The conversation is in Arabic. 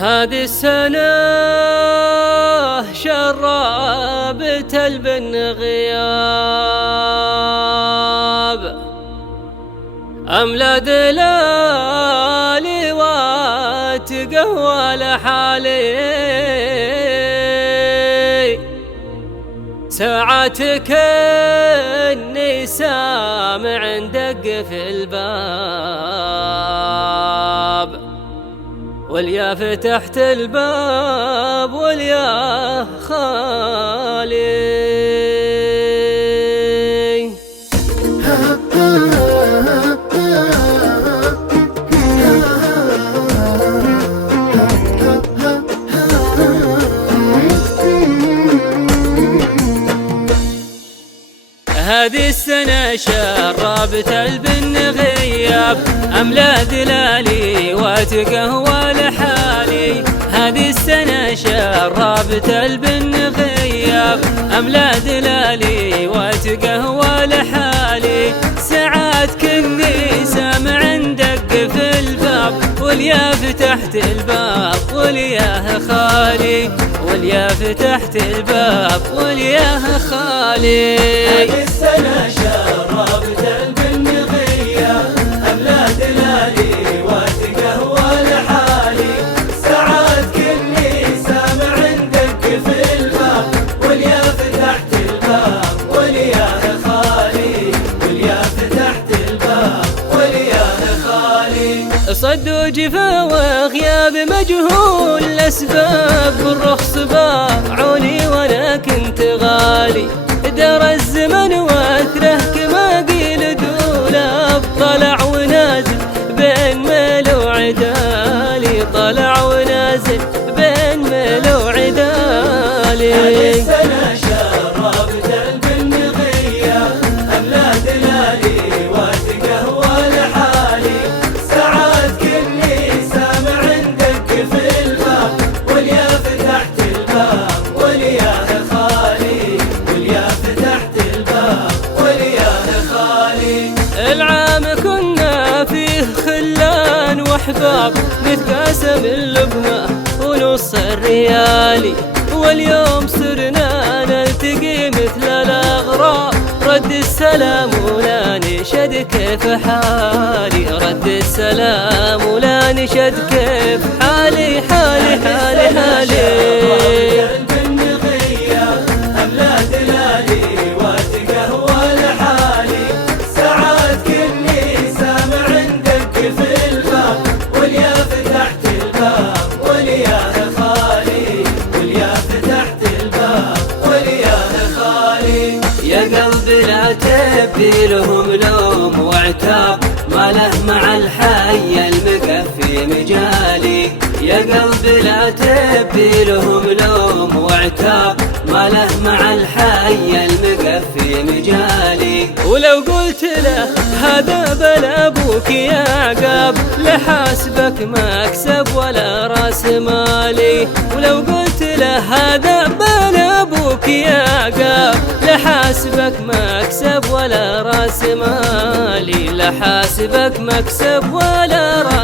هذه السنة شربت البن غياب، أملا دلالي واتقهوى لحالي. ساعتك اني سامع دق في الباب، واليا فتحت الباب واليا خالي. هذه السنة شربت البن غياب، أملا دلالي واتقهوى لحالي. هذه السنة شربت البن غياب، أملا دلالي واتقهوى لحالي. ساعات كني سامع دق في الباب، واليا فتحت الباب والياه خالي، واليا فتحت الباب والياه خالي. هذه السنة شربت البن غياب، أملا دلالي واتقهوى لحالي. ساعات كني سامع دق في الباب، واليا فتحت الباب والياه خالي، واليا فتحت الباب والياه خالي. صد وجفا وغياب مجهول الأسباب، بالرخص باعوني وانا كنت غالي. دار الزمن واثره كما قيل دولاب، طلع ونازل بين ميل وعدالي، طلع ونازل بين ميل وعدالي. هذه السنة شربت البن غياب، أملا دلالي واتقهوى لحالي. ساعات كني سامع دق في الباب، واليا فتحت الباب والياه خالي، واليا فتحت الباب والياه خالي. العام كنا فيه خلان واحباب، نتقاسم اللقمة ونص الريالي. واليوم صرنا نلتقي مثل الأغراب، رد السلام ولا نشد كيف حالي، رد السلام ولا نشد كيف حالي حالي حالي حالي. البن غياب، أملا دلالي واتقهوى لحالي. ساعات كني سامع دق في الباب، واليا فتحت الباب والياه خالي، واليا فتحت الباب والياه خالي. يا قلبي لا تبي لهم لوم وعتاب، ما له مع الحي المكفي مجالي. يا قلبي لا تبي لهم لوم وعتاب، ما له مع الحي المكفي مجالي. ولو قلت له هذا بلا ابوك يا عقاب، لحاسبك مكسب ولا راس مالي. ولو قلت له هذا بلا ابوك يا عقاب، لحاسبك مكسب ولا راس مالي، لحاسبك مكسب ولا راس